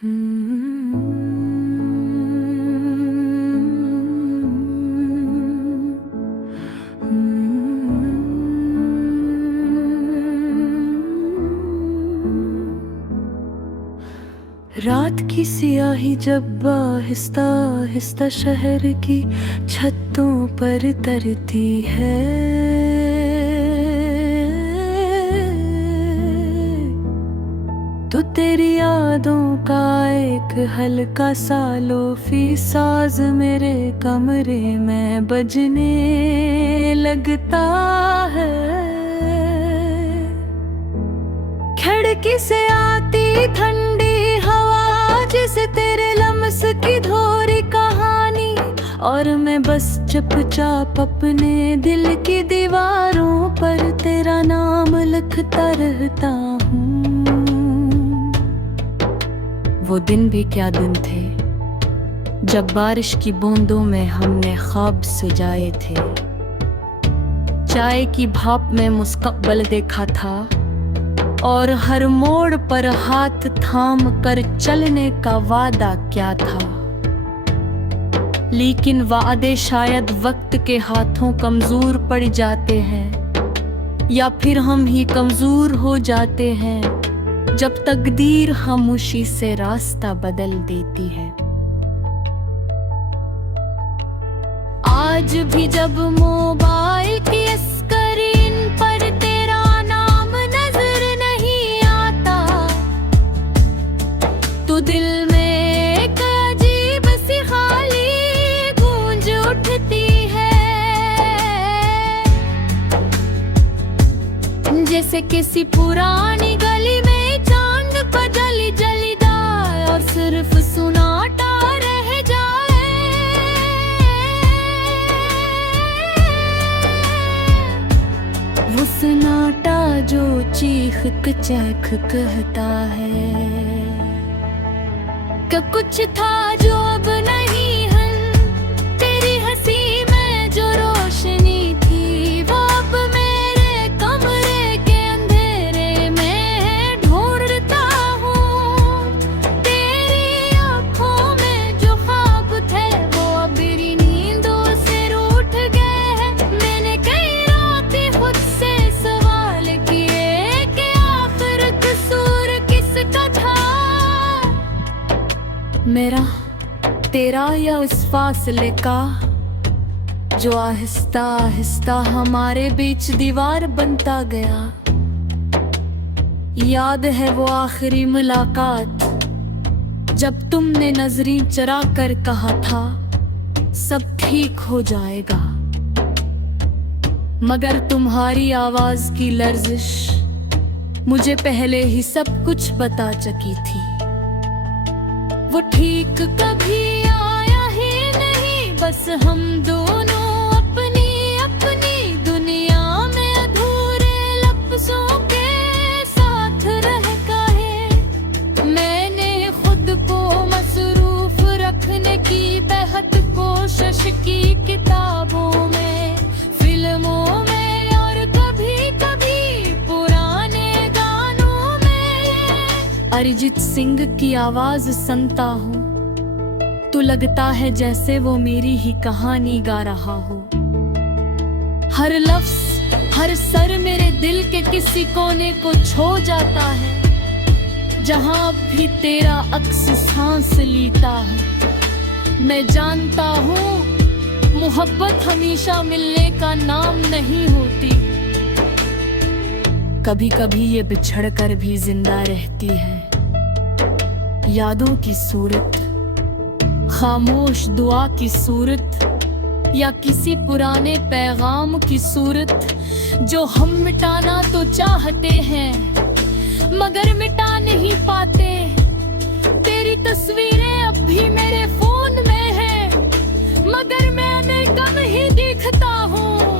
रात की सियाही जब आहिस्ता आहिस्ता शहर की छतों पर तरती है, तो तेरी यादों का एक हल्का सा लोफी साज मेरे कमरे में बजने लगता है। खिड़की से आती ठंडी हवा जिसे तेरे लम्स की धोरी कहानी, और मैं बस चुपचाप अपने दिल की दीवारों पर तेरा नाम लिखता रहता हूँ। वो दिन भी क्या दिन थे जब बारिश की बूंदों में हमने ख्वाब सजाए थे, चाय की भाप में मुस्तकबिल देखा था, और हर मोड़ पर हाथ थाम कर चलने का वादा क्या था। लेकिन वादे शायद वक्त के हाथों कमजोर पड़ जाते हैं, या फिर हम ही कमजोर हो जाते हैं जब तकदीर खामोशी से रास्ता बदल देती है। आज भी जब मोबाइल की स्क्रीन पर तेरा नाम नजर नहीं आता, तो दिल में एक अजीब सी खाली गूंज उठती है, जैसे किसी पुरानी गली में चांद पर जली जलीदार और सिर्फ सुनाटा रह जाए। वो सन्नाटा जो चीख के चैख कहता है कि कुछ था जो अब नहीं है। तेरी हंसी में जो रोशनी थी वो अब मेरे कमरे के अंधेरे में ढूंढता हूँ। तेरी आँखों में जो ख्वाब थे वो अब मेरी नींदों से रूठ गए हैं। मैंने कई रातें खुद से सवाल किए कि आखिर कसूर किसका था, मेरा, तेरा या उस फासले का जो आहिस्ता आहिस्ता हमारे बीच दीवार बनता गया। याद है वो आखिरी मुलाकात जब तुमने नजरें चरा कर कहा था सब ठीक हो जाएगा, मगर तुम्हारी आवाज की लर्जिश मुझे पहले ही सब कुछ बता चुकी थी। वो ठीक कभी आया ही नहीं, बस हम दोनों अपनी अपनी दुनिया में अधूरे लफ्जों के साथ रह गए। मैंने खुद को मसरूफ रखने की बेहद कोशिश की, किताबों में, फिल्मों में और कभी कभी पुराने गानों में। अरिजीत सिंह की आवाज सुनता हूँ तो लगता है जैसे वो मेरी ही कहानी गा रहा हो। हर लफ्ज, हर सर मेरे दिल के किसी कोने को छू जाता है, जहाँ भी तेरा अक्स सांस लेता है। मैं जानता हूँ मोहब्बत हमेशा मिलने का नाम नहीं होती, कभी कभी ये बिछड़ कर भी जिंदा रहती है। यादों की सूरत, खामोश दुआ की सूरत, या किसी पुराने पैगाम की सूरत जो हम मिटाना तो चाहते हैं मगर मिटा नहीं पाते। तेरी तस्वीरें अब भी मेरे फोन में है, मगर मैं कम ही दिखता हूँ।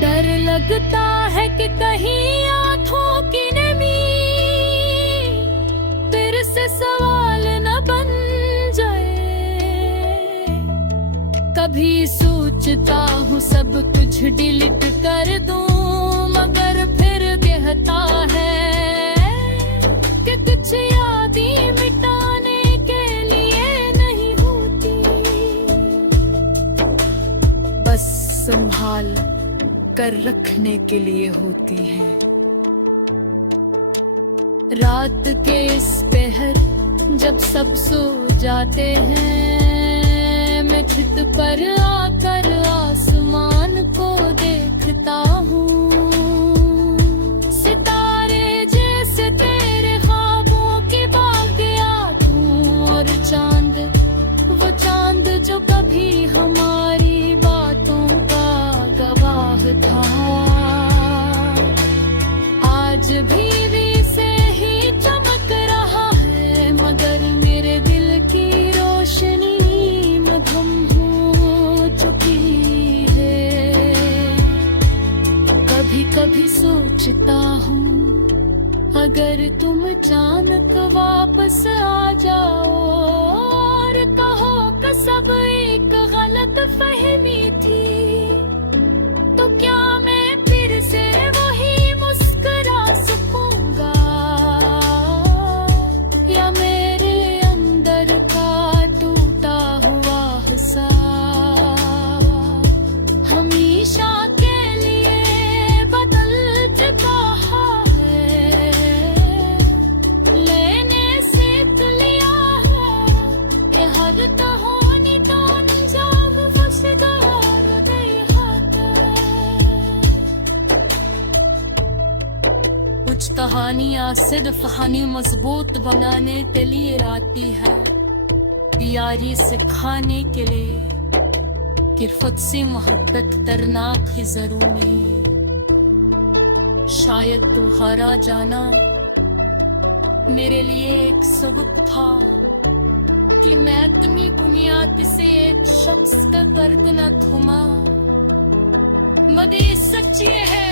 डर लगता है कि कहीं आंखों की नमी फिर से सवाल न बन जाए। कभी सोचता हूँ सब कुछ डिलीट कर दूं, मगर फिर कहता है कि कुछ यादें मिटाने कर रखने के लिए होती है। रात के इस पहर जब सब सो जाते हैं, मैं छत पर आकर आसमान को देखता हूँ। सितारे जैसे तेरे ख्वाबों की बाग़ियात हूँ, और चांद वो चांद जो कभी हमारी बातों का गवाह था, आज भी से ही चमक रहा है। मगर मेरे दिल की रोशनी मध्यम हो चुकी है। कभी कभी सोचता हूँ, अगर तुम अचानक वापस आ जाओ और कहो कि सब एक गलत फहमी थी, तो क्या मैं फिर से वही मुस्कुरा सकूंगा, या मेरे अंदर का टूटा हुआ हिस्सा हमेशा के लिए बदल चुका है। मैंने सीख लिया है कि हर कहानी तो जाग फसगार गई है। कुछ कहानियाँ सिर्फ हमें मजबूत बनाने के लिए आती है, यारी सिखाने के लिए कि खुद से मोहब्बत करना ही जरूरी। शायद तुम्हारा जाना मेरे लिए एक सबक था कि मैं इतनी बुनियाद से एक शख्स का दर्द न थमा। मगर सच ये है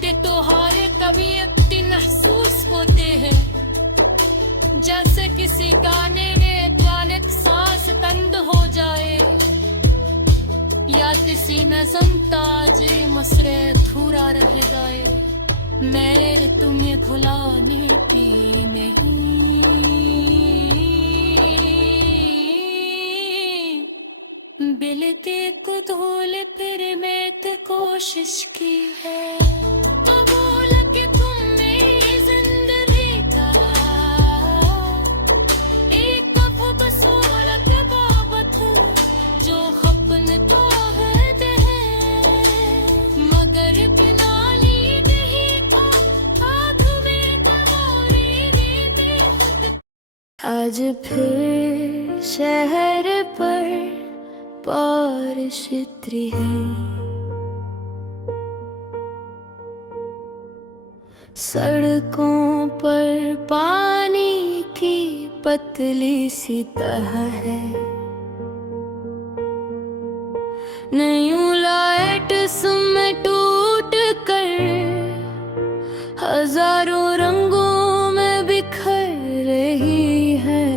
कि तुम्हारे कभी इतने महसूस होते हैं जैसे किसी गाने में अचानक सांस बंद हो जाए, या किसी नज़म ताजे मसरे अधूरा रह गए। मैं तुम्हें भुलाने की नहीं, बिलते को धोल फिर मैं तो कोशिश की है। कबूल कि तुम मेरी जिंदगी का एक खूबसूरत बाबत हो, जो अपने तो है, मगर बिना लीड ही आँख में कमोरी नींद। आज फिर शहर पर बारिश उतरी है, सड़कों पर पानी की पतली सी तह है। नई लाइट में टूट कर हजारों रंगों में बिखर रही है,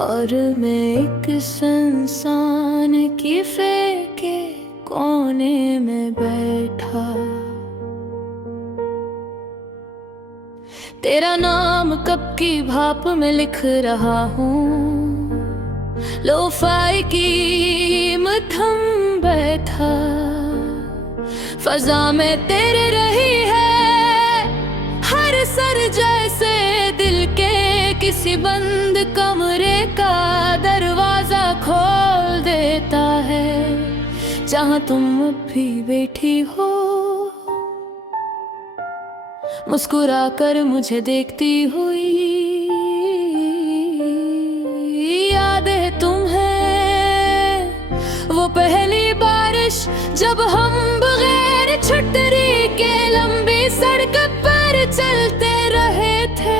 और मैं एक संसान की फेंके कोने में बैठा। तेरा नाम कब की भाप में लिख रहा हूँ, लोफाई की मध्यम बैठा। फजा में तेरे रही है हर सर, जैसे दिल के किसी बंद कमरे का दरवाजा खोल देता है। जहाँ तुम भी बैठी हो, मुस्कुरा कर मुझे देखती हुई, याद है तुम्हें वो पहली बारिश जब हम बगैर छतरी के लंबी सड़क पर चलते रहे थे।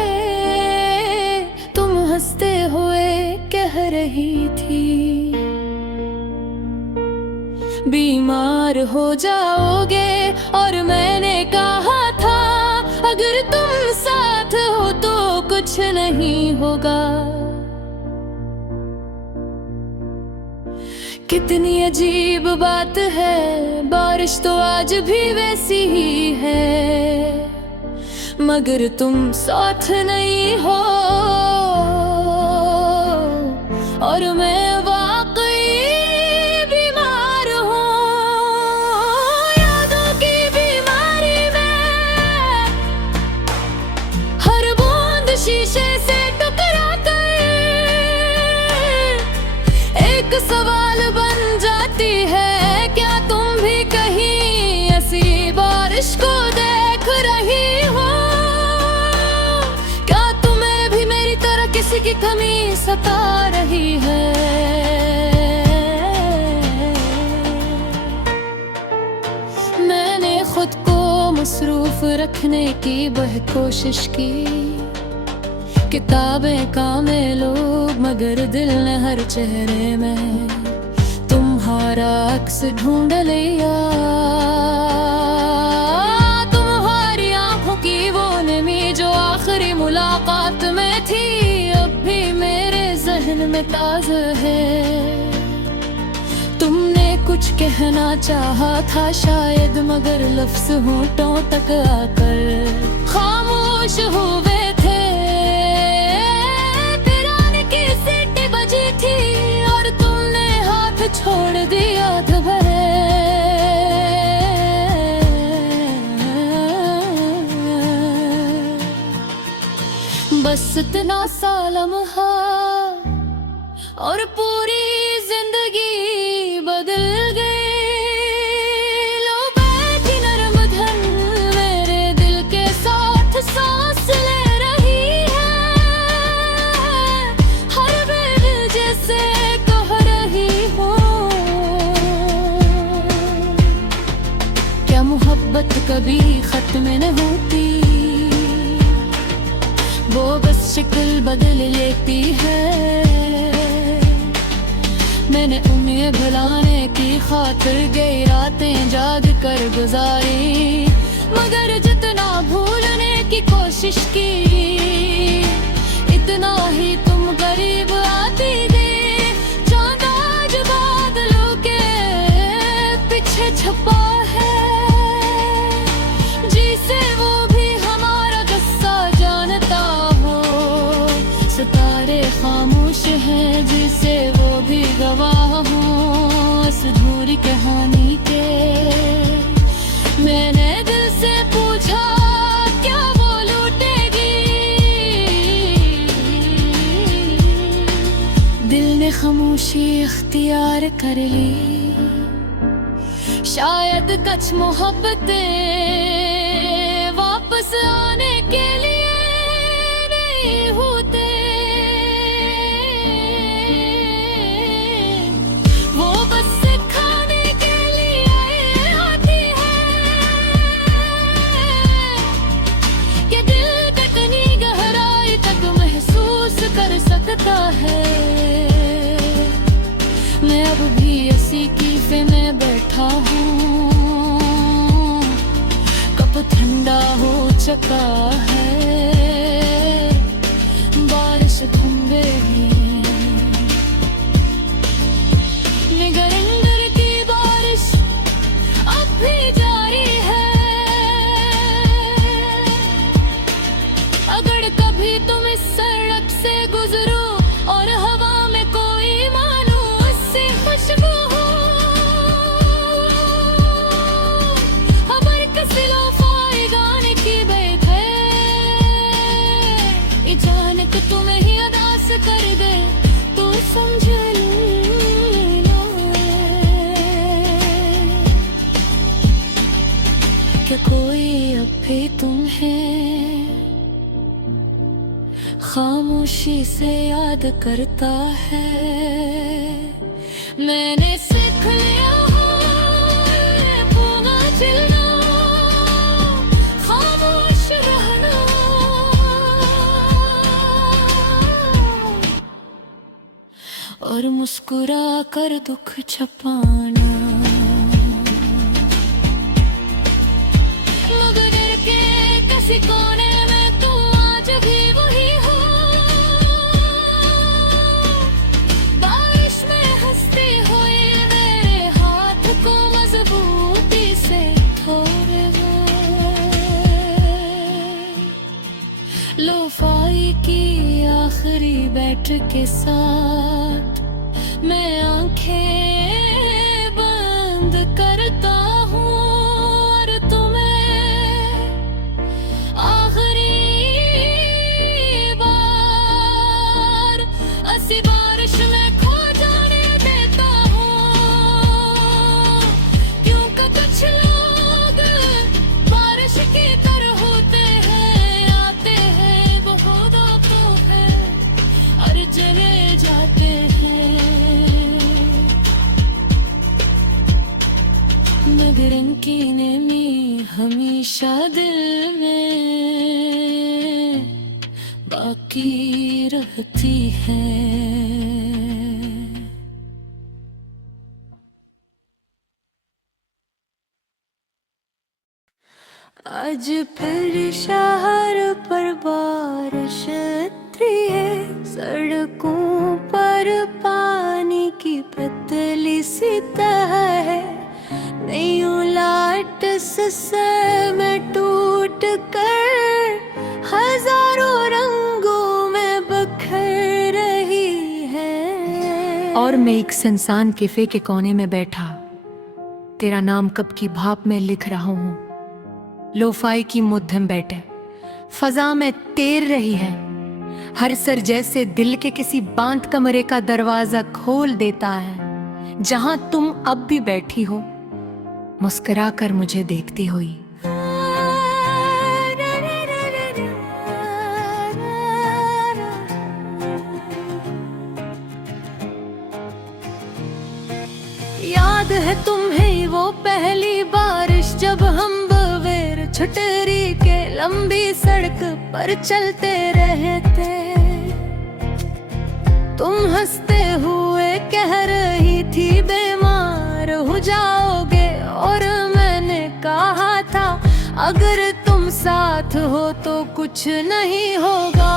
तुम हंसते हुए कह रही थी, बीमार हो जाओगे, और मैंने कहा था अगर तुम साथ हो तो कुछ नहीं होगा। कितनी अजीब बात है, बारिश तो आज भी वैसी ही है, मगर तुम साथ नहीं हो, और मैं वाकई बीमार हूँ। यादों की किसी की कमी सता रही है। मैंने खुद को मसरूफ रखने की बहुत कोशिश की, किताबें कामे लोग मगर दिल ने हर चेहरे में तुम्हारा अक्स ढूंढ लिया। तुम्हारी आंखों की वो नमी जो आखिरी मुलाकात में थी अब भी मेरे जहन में ताज़ा है। तुमने कुछ कहना चाहा था शायद मगर लफ्ज़ होंठों तक आकर खामोश हुए थे। छोड़ दिया था भरे, बस इतना सा लम्हा और पूरी जिंदगी बदल गई। लो बैठी नरम धन मेरे दिल के साथ सांस ले रही है, हर बेर जैसे कह रही हो मोहब्बत कभी खत्म न होती, वो बस शक्ल बदल लेती है। मैंने उन्हें भुलाने की खातिर कई रातें जाग कर गुजारी, मगर जितना भूलने की कोशिश की इतना ही तुम करीब आती गई। चांद आज बादलों के पीछे छुपा है, सितारे खामोश हैं जिसे वो भी गवाह हूँ इस अधूरी कहानी के। मैंने दिल से पूछा क्या वो लूटेगी, दिल ने खामोशी इख्तियार कर ली। शायद कुछ मोहब्बतें वापस आने के लिए नहीं होते, कर सकता है। मैं अब भी इसी कीफे में बैठा हूँ, कप ठंडा हो चुका है, बारिश थम गई। निगरंदर की बारिश अब भी जारी है, अगर कभी तुम इस सड़क से गुजरो और हवा में कोई मानो उससे खुशबू हो, हमारे किसी लोफाई गाने की बेत है, ये जाने कि तुम्हें ही अदास कर दे तो समझ लेना कि कोई अब भी तुम्हें खामोशी से याद करता है। मैंने सीख लिया पूना चलना, खामोश रहना, और मुस्कुरा कर दुख छुपाना। मगर के किसी कोने में तू आज भी वही हो, बारिश में हंसती हुई मेरे हाथ को मजबूती से थोड़े लोफाई की आखिरी बैठ के साथ मैं आंखें बंद करता हूँ और तुम्हें आखिरी बार ऐसी बारिश में खो जाने देता हूँ, क्योंकि कुछ लोग बारिश की तरह होते हैं, आते हैं बहुत आते हैं फिर इनकी नेमी हमेशा दिल में बाकी रहती है। आज फिर शहर पर बारिश उतरी है, सड़कों पर पानी की पतली सी तह है। नई लाट से में टूट कर हजारों रंगों में बिखर रही है। और मैं एक सुनसान कैफे के कोने में बैठा तेरा नाम कब की भाप में लिख रहा हूँ। लोफाई की मुद्दम बैठे फजा में तैर रही है, हर सर जैसे दिल के किसी बांध कमरे का दरवाजा खोल देता है, जहां तुम अब भी बैठी हो मुस्कुरा कर मुझे देखती हुई। याद है तुम्हें वो पहली बारिश जब हम छुटरी के लंबी सड़क पर चलते रहे थे। तुम हंसते हुए कह रही थी बीमार हो जाओगे, और मैंने कहा था अगर तुम साथ हो तो कुछ नहीं होगा।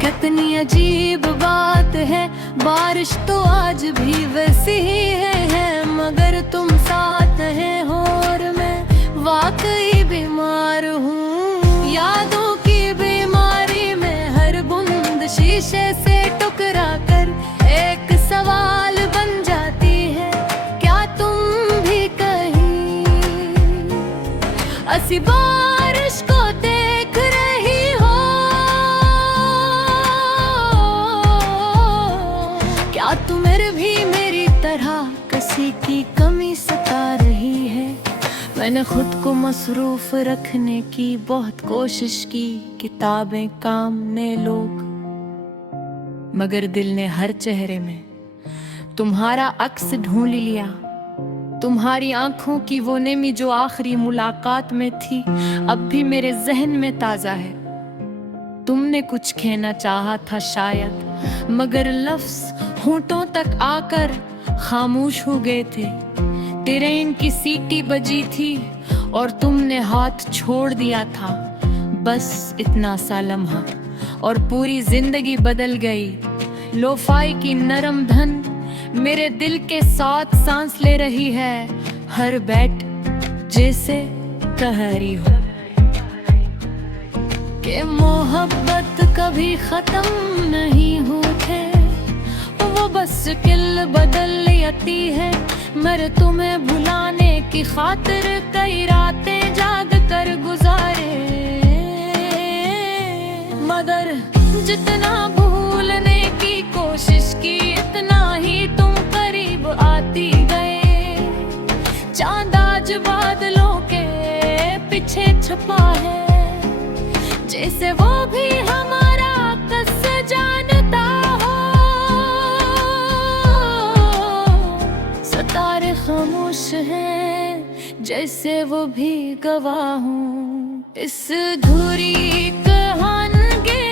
कितनी अजीब बात है, बारिश तो आज भी वैसी ही है, मगर तुम साथ हैं और मैं वाकई बीमार हूँ। यादों की बीमारी में हर बूंद शीशे से टकरा कर एक सवाल बन जाती है, क्या तुम भी कहीं ऐसी बारिश को देख रही हो? क्या तुम्हें भी मेरी तरह किसी की कमी सता रही है? मैंने खुद को मसरूफ रखने की बहुत कोशिश की, किताबें, काम ने, लोग, मगर दिल ने हर चेहरे में तुम्हारा अक्स ढूंढ लिया। तुम्हारी आंखों की वो नेमी जो आखिरी मुलाकात में थी अब भी मेरे जहन में ताजा है। तुमने कुछ कहना चाहा था शायद, मगर लफ्ज होंठों तक आकर खामोश हो गए थे। ट्रेन की सीटी बजी थी और तुमने हाथ छोड़ दिया था। बस इतना सा लम्हा और पूरी जिंदगी बदल गई। लोफाई की नरम धन मेरे दिल के साथ सांस ले रही है, हर बैठ जैसे कह रही हो कि मोहब्बत कभी खत्म नहीं होते, वो बस किल बदल जाती है। मर तुम्हें भुलाने की खातिर कई रातें जाग कर गुजारे, मगर जितना भूलने की कोशिश की इतना ही तुम करीब आती गए। चांद आज बादलों के पीछे छुपा है, जैसे वो भी हमारा कस जानता हो। सितारे खामोश हैं जैसे वो भी गवाह हूँ इस अधूरी कहानी के।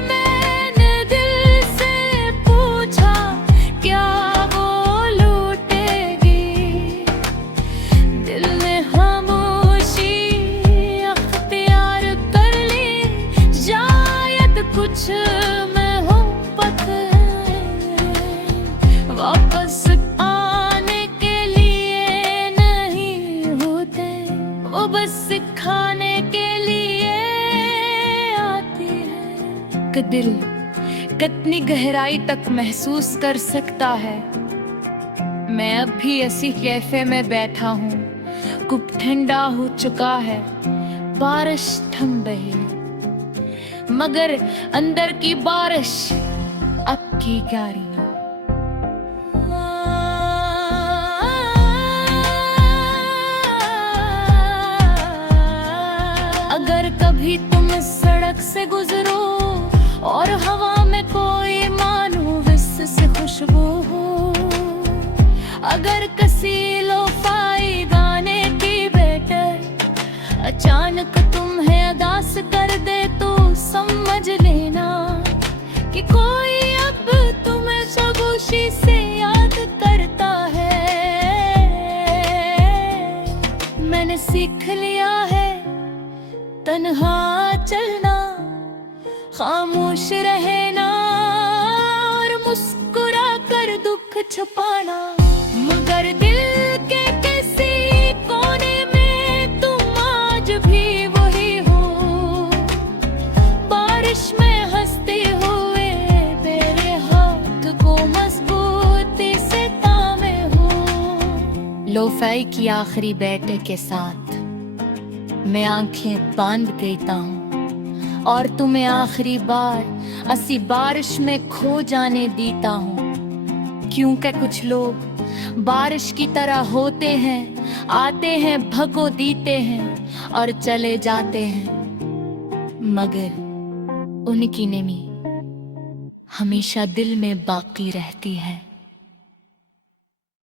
मैंने दिल से पूछा क्या वो लौटेगी, दिल ने खामोशी अख्तियार कर ली। शायद कुछ में हो पता वापस आने के लिए नहीं होते, वो बस सिखाने के लिए आती है। कि दिल कितनी गहराई तक महसूस कर सकता है। मैं अब भी ऐसी कैफे में बैठा हूँ, कुप ठंडा हो चुका है, बारिश थम गई, मगर अंदर की बारिश अब की गारी। अगर कभी तुम इस सड़क से गुजरो और हवा में कोई अचानक तुम्हें उदास कर दे तो समझ लेना कि कोई अब तुम्हें खामोशी से याद करता है। मैंने सीख लिया है तन्हा चलना, खामोश रहना और मुस्कुरा कर दुख छुपाना। मगर दिल के किसी कोने में तुम आज भी वही हो, बारिश में हंसते हुए मेरे हाथ को मजबूती से थामे हो। लोफाई की आखिरी बैठक के साथ मैं आंखें बांध देता हूँ और तुम्हें आखिरी बार ऐसी बारिश में खो जाने देता हूँ, क्योंकि कुछ लोग बारिश की तरह होते हैं, आते हैं, भगो देते हैं और चले जाते हैं, मगर उनकी नमी हमेशा दिल में बाकी रहती है।